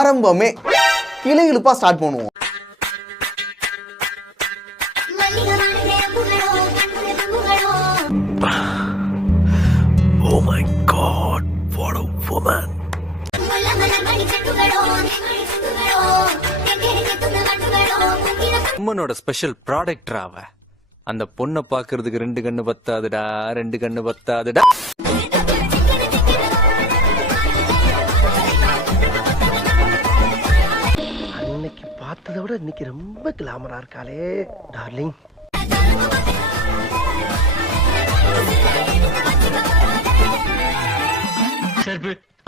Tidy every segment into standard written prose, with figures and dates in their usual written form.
ஆரம்பமே கிளிகிழிப்பா ஸ்டார்ட் பண்ணுவோம். Oh my God, what a woman. அம்மனோட ஸ்பெஷல் ப்ராடக்ட் அவ. அந்த பொண்ணை பாக்குறதுக்கு 2 கண்ணு பத்தாதுடா, 2 கண்ணு பத்தாதுடா. அன்னைக்கு பார்த்ததை விட இன்னைக்கு ரொம்ப கிளாமரா இருக்காளே டார்லிங்.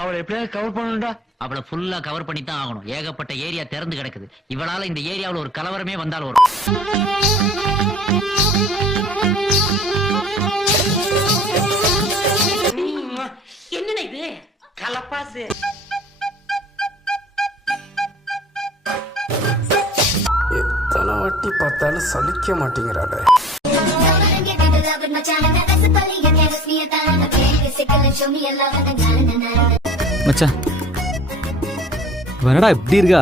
அவளை எப்படியாவது கவர் பண்ணணும்டா. அவளை ஃபுல்லா கவர் பண்ணி தான் ஆகணும். ஏகப்பட்ட ஏரியா திறந்து கிடக்குது. இவளால இந்த ஏரியாவுல ஒரு கலவரமே வந்தாலும் வரும். என்ன இது கலப்பாசு? எத்தனை வாட்டி பார்த்தாலும் சலிக்க மாட்டேங்கிறாளே. மச்சான் என்னடா இப்படி இருக்கா?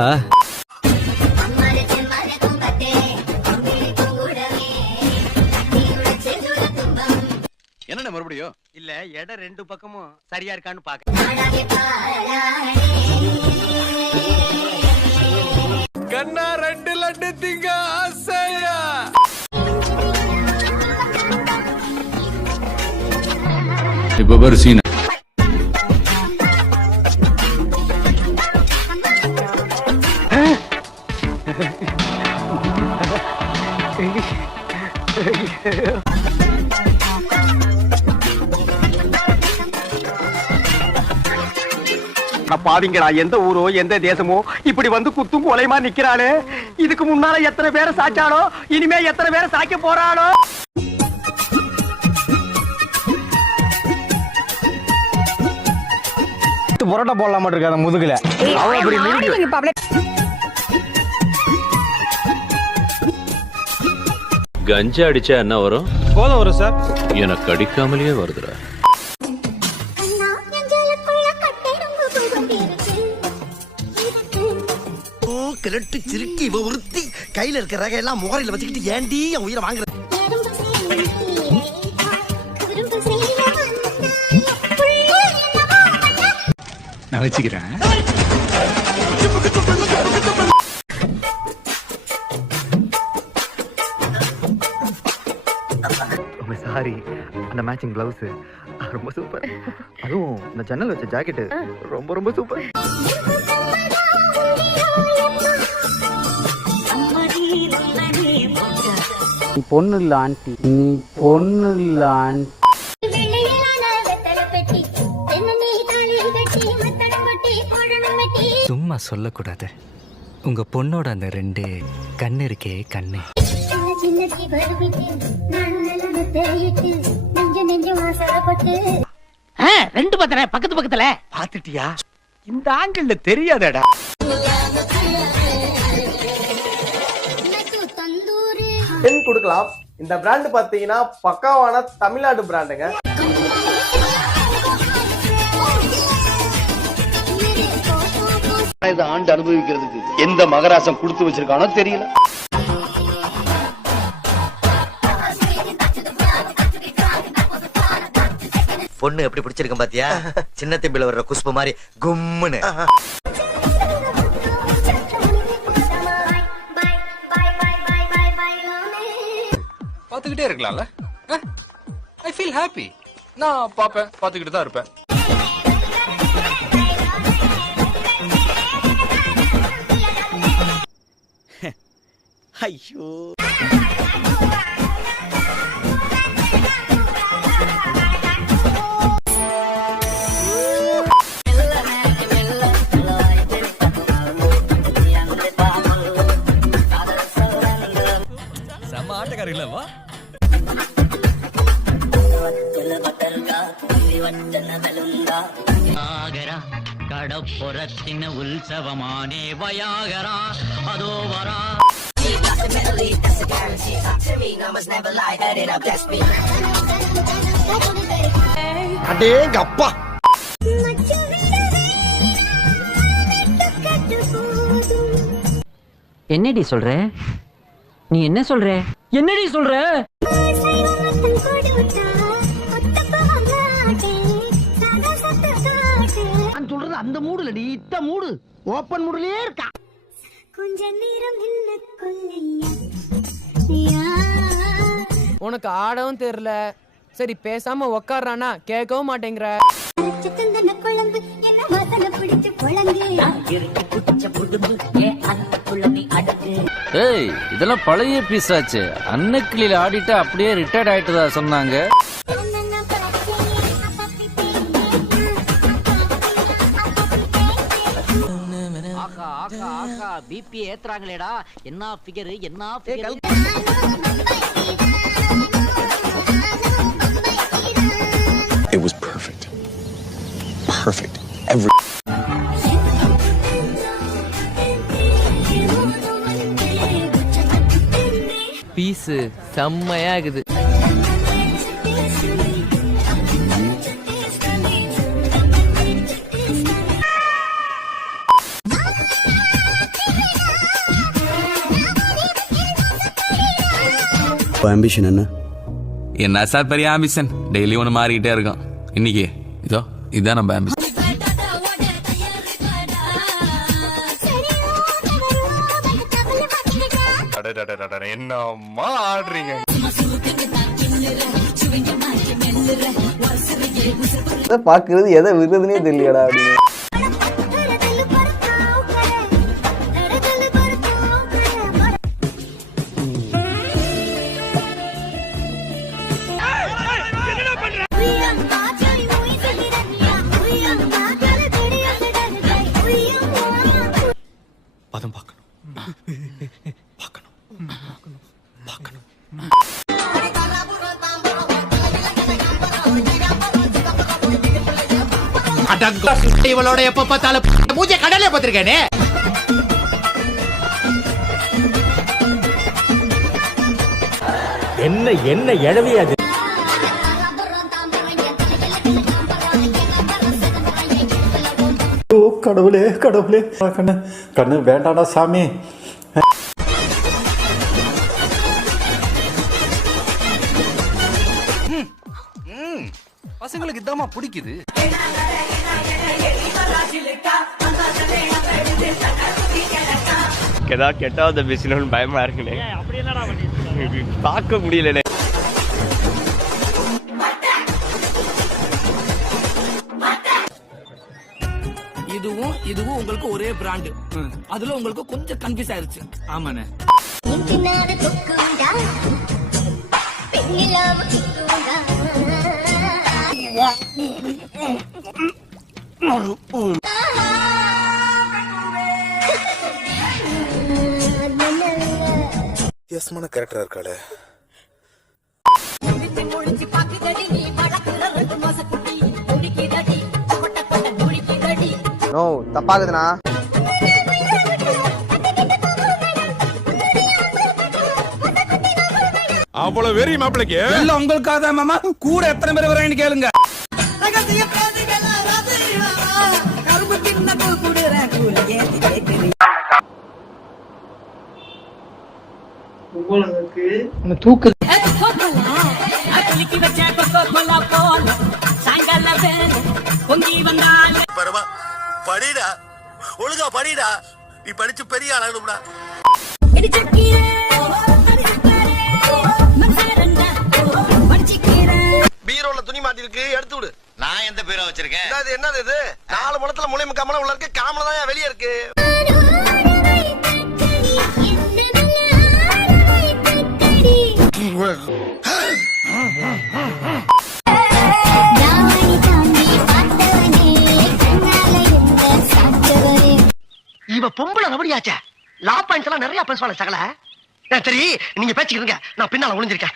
என்ன மறுபடியும் இல்ல இடம் 2 பக்கமும் சரியா இருக்கான்னு பாக்க. கண்ணா 2 லட்டு திங்க ஆசையா. இப்ப பாரு சீனா. பாவிங்களா, எந்த ஊரோ எந்த தேசமோ இப்படி வந்து குத்தும் கொலைமா நிக்கிறாளே. இதுக்கு முன்னால எத்தனை பேரை சாச்சாலோ, இனிமே எத்தனை பேரை சாய்க்க போறாளோ. புரோட்டா போடலாம் இருக்க அந்த முதுகுல கஞ்சா அடிச்சா என்ன வரும்? போதும் வரும் சார். எனக்கு அடிக்காமலேயே வருதுடா. கிழட்டு சிரிக்கி இவ உறுத்தி கையில இருக்கிற ரகையெல்லாம் முகரையில வச்சுக்கிட்டு ஏண்டி என் உயிரை வாங்குற. நான் வச்சுக்கிறேன். ரொம்ப சாரி, அந்த மேட்சிங் பிளவுஸ் ரொம்ப சூப்பர். அதுவும் இந்த ஜன்னல் வச்ச ஜாக்கெட் ரொம்ப ரொம்ப சூப்பர். நீ பொண்ணு இல்ல ஆண்டி, நீ பொண்ணு இல்ல ஆண்டி. சும்மா சொல்லக்கூடாது. உங்க பொண்ணோட அந்த 2 கண்ணு இருக்கே கண்ணு. ரெண்டு பத்திர பக்கத்து பக்கத்துல பாத்துட்டியா? இந்த ஆங்கிள் தெரியாதடா. பெண் கொடுக்கலாம். இந்த பிராண்ட் பாத்தீங்கன்னா பக்காவான தமிழ்நாடு பிராண்டுங்க. இதை ஆண்டு அனுபவிக்கிறதுக்கு எந்த மகராசம் கொடுத்து வச்சிருக்கானோ தெரியல. பொண்ணு எப்படி பிடிச்சிருக்கேன் பாத்தியா? சின்ன தம்பில வர்ற குஷ்பு மாதிரி கும்முன்னு. பாத்துக்கிட்டே இருக்கலாம்ல. I feel happy. நான் பாப்பேன், பாத்துக்கிட்டு தான் இருப்பேன். ஐயோ, செம்ம ஆட்டக்காரர் இல்லவா? கடப்புறத்தின் உற்சவமானே வயாகரா அதோ வரா. அடேங்க அப்பா. என்னடி சொல்ற? நீ என்ன சொல்ற? என்னடி சொல்ற? நான் சொல்றது அந்த மூடுல நீ இத்த மூடு ஓபன் மூடுலயே இருக்கா. கொஞ்ச நேரம் நின்னு கொல்லையா. உனக்கு ஆடவும் தெரியல. சரி பேசாம உக்காடுறானா கேட்கவும் மாட்டேங்கிற. குழம்பு என்ன வாசனை பிடிச்சு குழம்பு. ஏய் இதெல்லாம் பழைய பீஸ் ஆச்சு. அன்னக்கிளியில ஆடிட்டு அப்படியே ரிட்டையர்ட் ஆயிட்டதா சொன்னாங்க. ஆகா ஆகா ஆகா பிபி ஏத்துறாங்களேடா. என்ன ஃபிகர் என்ன figure. It was perfect. Perfect. Every piece செம்மையா இருக்குது. ஆம்பிஷன் என்ன? என்ன சார் பெரிய ஆம்பிஷன்? டெய்லி ஒன்று மாறிக்கிட்டே இருக்கும். இன்னைக்கு இதோ இதுதான் நம்ம ஆம்பிஷன். என்னம்மா ஆடுறீங்க? பாக்குறது எதை விடுறதுனே தெரியலடா அப்படின்னு. பதம் பார்க்கணும் பார்க்கணும் பார்க்கணும். இவளோட எப்ப பார்த்தாலும் மூஞ்ச கடலே பார்த்திருக்கேனே. என்ன என்ன எழவியாது. கடவுளே கடவுளே கண்ணு கண்ணு வேண்டாடா சாமி. பசங்களுக்கு இதாம்மா பிடிக்குது. ஏதாவது கெட்டாவது பேசணும்னு பயமா இருக்குனே. பார்க்க முடியலனே. இதுவும் உங்களுக்கு ஒரே பிராண்ட். அதுல உங்களுக்கு கொஞ்சம் கன்ஃபியூஸ் ஆயிருச்சு. ஆமாண்ணே. எஸ்மான கேரக்டரா இருக்காளே. நோ தப்பாகுதுண்ணா. அவ்வளவு வெறி மாப்பிளைக்கு எல்லாம் உங்களுக்காக தான் மாமா. கூட எத்தனை பேர் வரேன்னு கேளுங்க. தூக்கு படிடா ஒழுங்கா படிடா. நீ படிச்சு பெரிய ஆளாகணும்டா. பீரோல துணி மாட்டிருக்கு எடுத்து விடு. நான் எந்த பீரோ வச்சிருக்கேன்? என்னது இது? 4 முழத்துல முளை முக்காமல உள்ள இருக்கு. காமல தான் வெளியே இருக்கு. இவ பொம்பளை ரபடியாச்சே. லா பாயிண்ட்ஸ் எல்லாம் நிறைய பேசுவாங்க சகல. சரி நீங்க பேசிக்கிறீங்க, நான் பின்னால ஒளிஞ்சிருக்கேன்.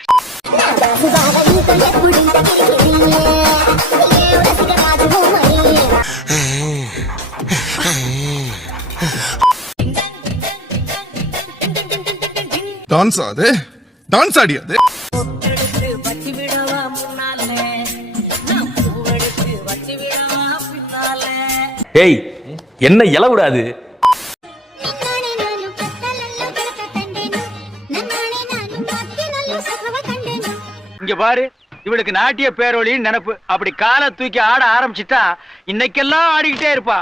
டான்ஸ் ஆடு டான்ஸ் ஆடி அது. ஏய் என்ன இல விடாது. இங்க பாரு, இவளுக்கு நாட்டிய பேரொழி நினைப்பு. அப்படி காலை தூக்கி ஆட ஆரம்பிச்சுட்டா இன்னைக்கெல்லாம் ஆடிக்கிட்டே இருப்பா.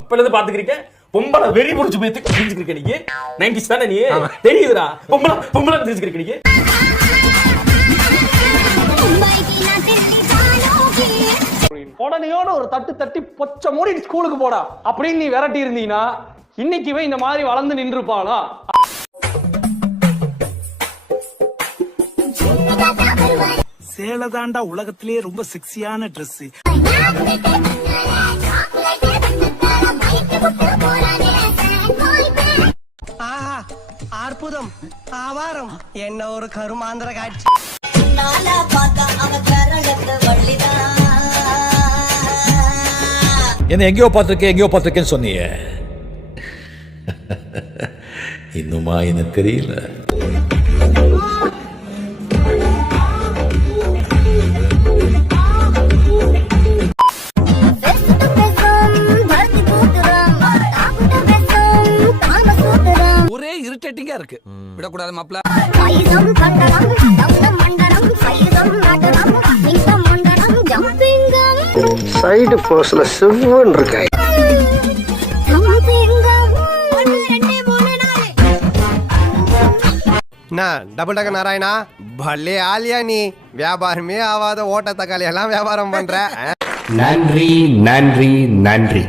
அப்பலேருந்து பாத்துக்கிறீங்க பொம்பளை வெறி முடிச்சு போய் தெரிஞ்சுக்கிறீங்க நீங்க 90s தானே நீ தெரியுதுடா பொம்பளை தெரிஞ்சுக்கிறீங்க நீங்க உடனேயோட ஒரு தட்டு தட்டி பொச்ச மூடி ஸ்கூலுக்கு போடா அப்படின்னு நீ விரட்டி இருந்தீங்கன்னா இன்னைக்குவே இந்த மாதிரி வளர்ந்து நின்றுப்பானா? சேலதாண்டா உலகத்திலேயே ரொம்ப செக்ஸியான ட்ரெஸ். அற்புதம் ஆவாரம் என்ன ஒரு கருமாந்திர காட்சி. என்ன எங்கேயோ பார்த்திருக்கேன்னு சொன்னீங்க. இன்னுமா எனக்கு தெரியல. ஒரே இரிட்டேட்டிங்கா இருக்கு. விடக்கூடாது மாப்ள. சைடு போஸ்ல செவ்வன் இருக்காய். டபுள் டக்க நாராயணா பல்லே ஆலியா நீ வியாபாரமே ஆவாத ஓட்ட தக்காளி எல்லாம் வியாபாரம் பண்ற. நன்றி நன்றி நன்றி.